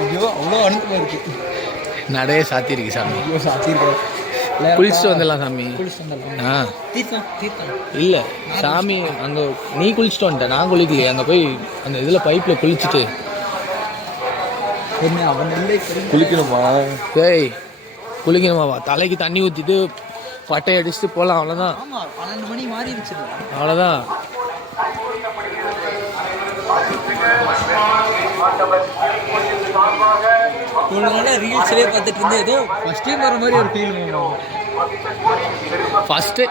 ஐயோ அவ்வளோ அனுப்பமாக இருக்குது. நடைய சாத்தியிருக்கு சாமி. ஐயோ சாத்தியிருக்கோம். குளிச்சுட்டு வந்துடலாம் சாமி. ஆ இல்லை சாமி அங்கே நீ குளிச்சுட்டு வந்துட்ட, நான் குளிக்கலையே. அங்கே போய் அந்த இதில் பைப்பில் குளிச்சுட்டு குளிக்கணுமா? ஏய் குளிக்கணுமாவா? தலைக்கு தண்ணி ஊற்றிட்டு பட்டை அடிச்சுட்டு போகலாம், அவ்வளோதான். 12 மணி மாறிடுச்சு, அவ்வளோதான். ஒரு நாள் ரீல்ஸ்லேயே பார்த்துட்டு இருந்து ஏதோ ஃபஸ்ட் டைம் வர மாதிரி ஒரு ஃபீல். ஃபஸ்ட்டு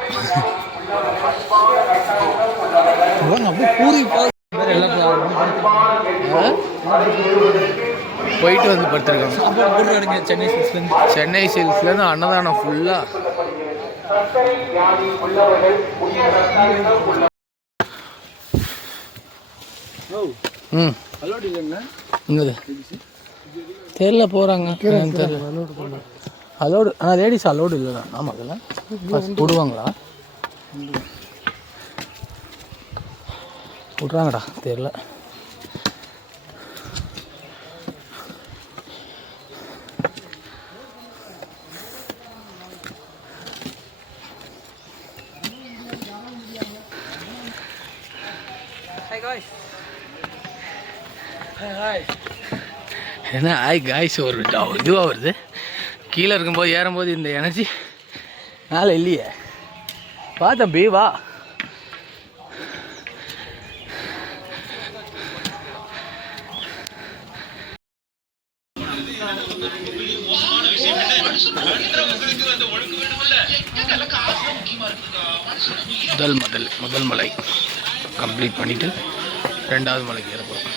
அப்படியே பூரி போயிட்டு வந்து படுத்துருக்காங்க. சாப்பாடு போடுறாருங்க சென்னை சில்க்ஸ்லேருந்து அன்னதானம் ஃபுல்லாக. ம் இங்கே தெரியல போகிறாங்க. அலோடு ஆனால் லேடிஸ் அலோடு இல்லை தான். ஆமாம் அதெல்லாம் விடுவாங்களா? விட்றாங்கடா தெரில. என்ன ஹாய் காய்ஸ் ஒரு இதுவாக வருது. கீழே இருக்கும்போது ஏறும்போது இந்த எனர்ஜி மேலே இல்லையே. வா தம்பி வா. முதல் மலை கம்ப்ளீட் பண்ணிவிட்டு 2வது மலைக்கு ஏறப்போம்.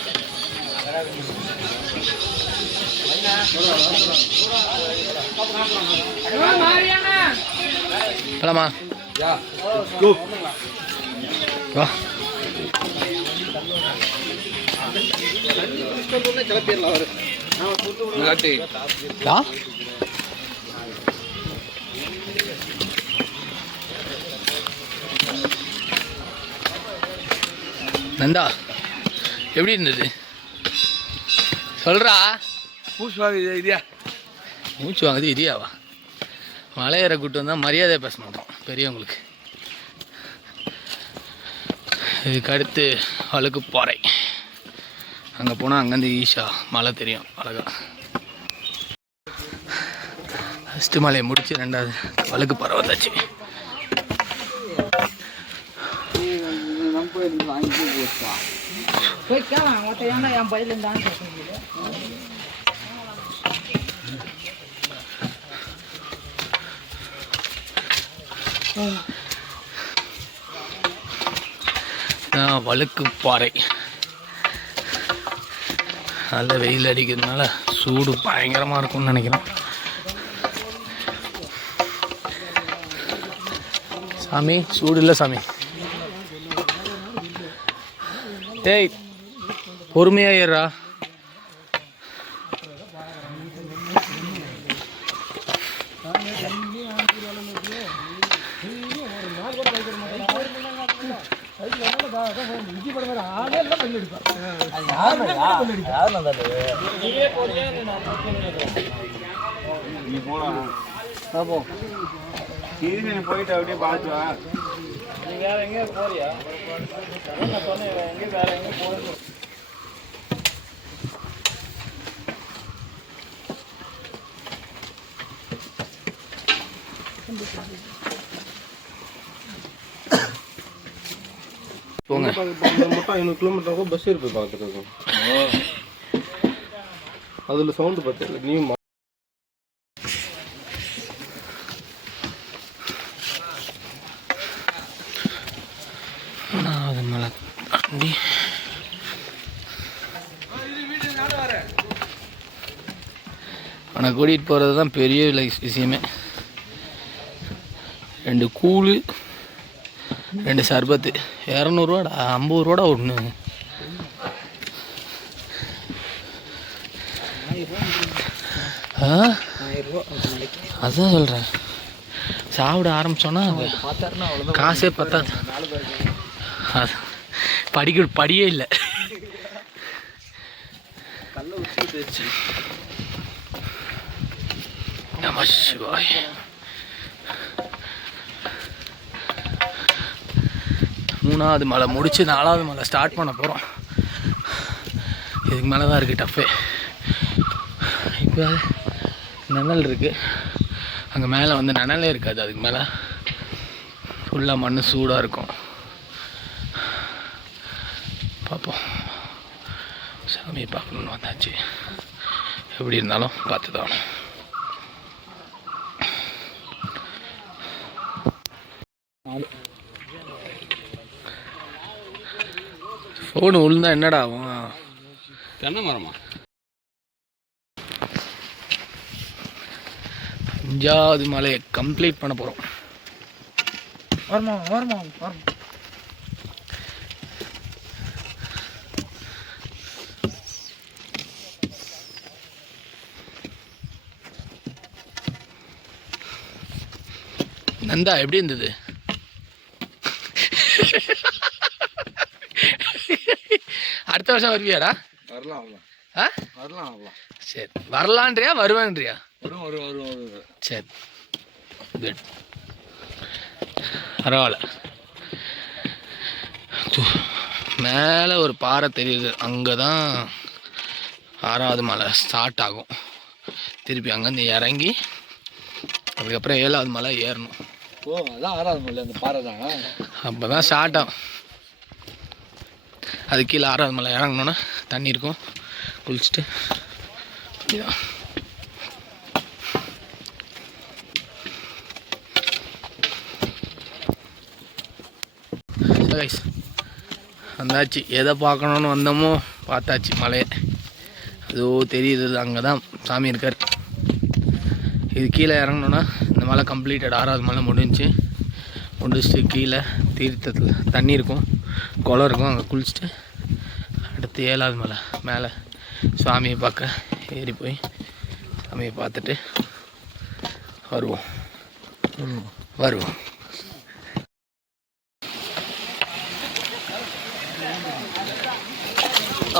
போலாமா? வா நந்தா எப்படி இருந்தது சொல்கிறா? மூச்சு வாங்குது இதியாவா? மலையேற கூட்டு வந்தால் மரியாதையை பேச மாட்டோம் பெரியவங்களுக்கு. இதுக்கு அடுத்து வழுக்கு பாறை. அங்கே போனால் அங்கேருந்து ஈஷா மலை தெரியும் அழகா. ஃபஸ்ட்டு மலையை முடித்து 2வது வழுக்கு பாறை வந்தாச்சு. வழுக்கு பாறை நல்ல வெயில் அடிக்கிறதுனால சூடு பயங்கரமாக இருக்கும்னு நினைக்கிறேன். சாமி சூடு இல்லை சாமி. டேய் பொறுமையாக ஏறா. போயிட்டு அப்படியே பார்த்து வேற எங்கேயா போறியா? வேற எங்க போறது? போங்க மட்டும் 500 கிலோமீட்டர் பஸ் ஏறி போய் பார்த்துட்டு இருக்கோம். அதில் சவுண்டு பார்த்தல நீ அவனை கூட்டிகிட்டு போகிறது தான் பெரிய விஷயமே. 2 கூழு 2 சர்பத்து 200 50 ரூபாடா ஒன்று. அதான் சொல்கிறேன், சாப்பிட ஆரம்பிச்சோன்னா காசே பத்தாது. படியே இல்லை. நம சிவாய். மூணாவது மலை முடிச்சு 4வது மலை ஸ்டார்ட் பண்ண போகிறோம். இதுக்கு மேலே தான் இருக்குது டஃப்பே. இப்போ நிழல் இருக்குது, அங்கே மேலே வந்து நிழலே இருக்காது. அதுக்கு மேலே ஃபுல்லாக மண் சூடாக இருக்கும். பார்ப்போம், சாமியை பார்க்கணுன்னு வந்தாச்சு. எப்படி இருந்தாலும் பார்த்து தான். ஃபோனு விழுந்தா என்னடா ஆகும்? தென்னை மரமா? 5வது மலையை கம்ப்ளீட் பண்ண போகிறோம். நந்தா எப்படி இருந்தது? அடுத்த வருஷம் வருவியாடா? வரலாம் ஆ வரலாம். சரி, வரலான்றியா வருவேன்றியா? வரும். சரி, குட், பரவாயில்ல. மேலே ஒரு பாறை தெரியுது, அங்கே தான் 6வது மலை ஸ்டார்ட் ஆகும். திருப்பி அங்கேருந்து இறங்கி அதுக்கப்புறம் 7வது மலை ஏறணும். ஓ, அதான் 6வது மலை, அந்த பாறை தான். அப்போ தான் ஸ்டார்ட் ஆகும். அது கீழே 6வது மலை இறங்கணுன்னா தண்ணி இருக்கும், குளிச்சுட்டு அப்படிதான். கைஸ், வந்தாச்சு. எதை பார்க்கணுன்னு வந்தோமோ பார்த்தாச்சு மலையை. அதோ தெரியுது, அங்கே தான் சாமி இருக்கார். இது கீழே இறங்கணுன்னா இந்த மலை கம்ப்ளீட்டட். 6வது மலை முடிச்சுட்டு கீழே தீர்த்தத்தில் தண்ணி இருக்கும், குளம் இருக்கும், அங்கே குளிச்சுட்டு அடுத்து 7வது மலை மேலே சுவாமியை பார்க்க ஏறி போய் சாமியை பார்த்துட்டு வருவோம்.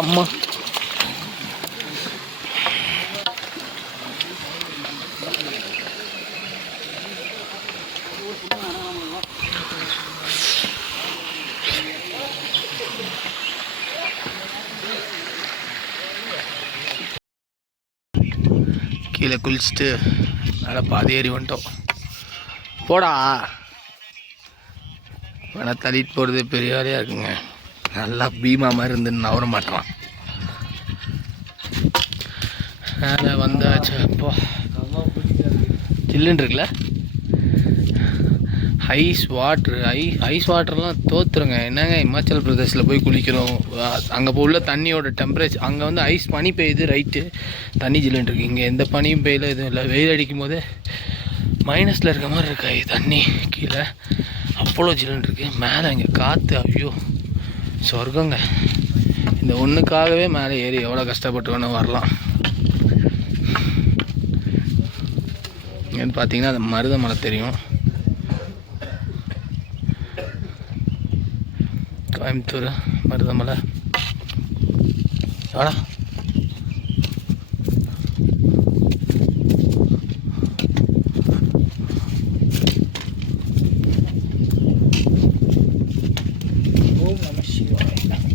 அம்மா கீழே குளிச்சுட்டு மேலே பாதி ஏறி வந்துட்டோம். போடா, வேணா தள்ளிட்டு போகிறது பெரிய வேலையாக இருக்குங்க. நல்லா பீமா மாதிரி இருந்து நவர மாட்டான். மேலே வந்தாச்சு. அப்போ ஜில்லுன்னு இருக்குல்ல. ஐஸ் வாட்டர்லாம் தோற்றுருங்க. என்னங்க, இமாச்சல் பிரதேசில் போய் குளிக்கிறோம், அங்கே போய் உள்ள தண்ணியோட டெம்பரேச்சர், அங்கே வந்து ஐஸ் பனி பெய்யுது, ரைட்டு, தண்ணி ஜில்லுன்னு இருக்குது. இங்கே எந்த பனியும் பெய்யல, எதுவும் இல்லை. வெயில் அடிக்கும் போதே மைனஸில் இருக்க மாதிரி இருக்கு தண்ணி. கீழே அவ்வளோ ஜில்லுன்னு இருக்குது. மேலே இங்கே காற்று, ஐயோ சொர்க்கங்க. இந்த ஒன்றுக்காகவே மேலே ஏறி எவ்வளோ கஷ்டப்பட்டு வேணும் வரலாம். இங்கேன்னு பார்த்தீங்கன்னா அந்த மருதமலை தெரியும். கோயம்புத்தூர் மருதமலை. வாடா, ஓம் நம சிவாய.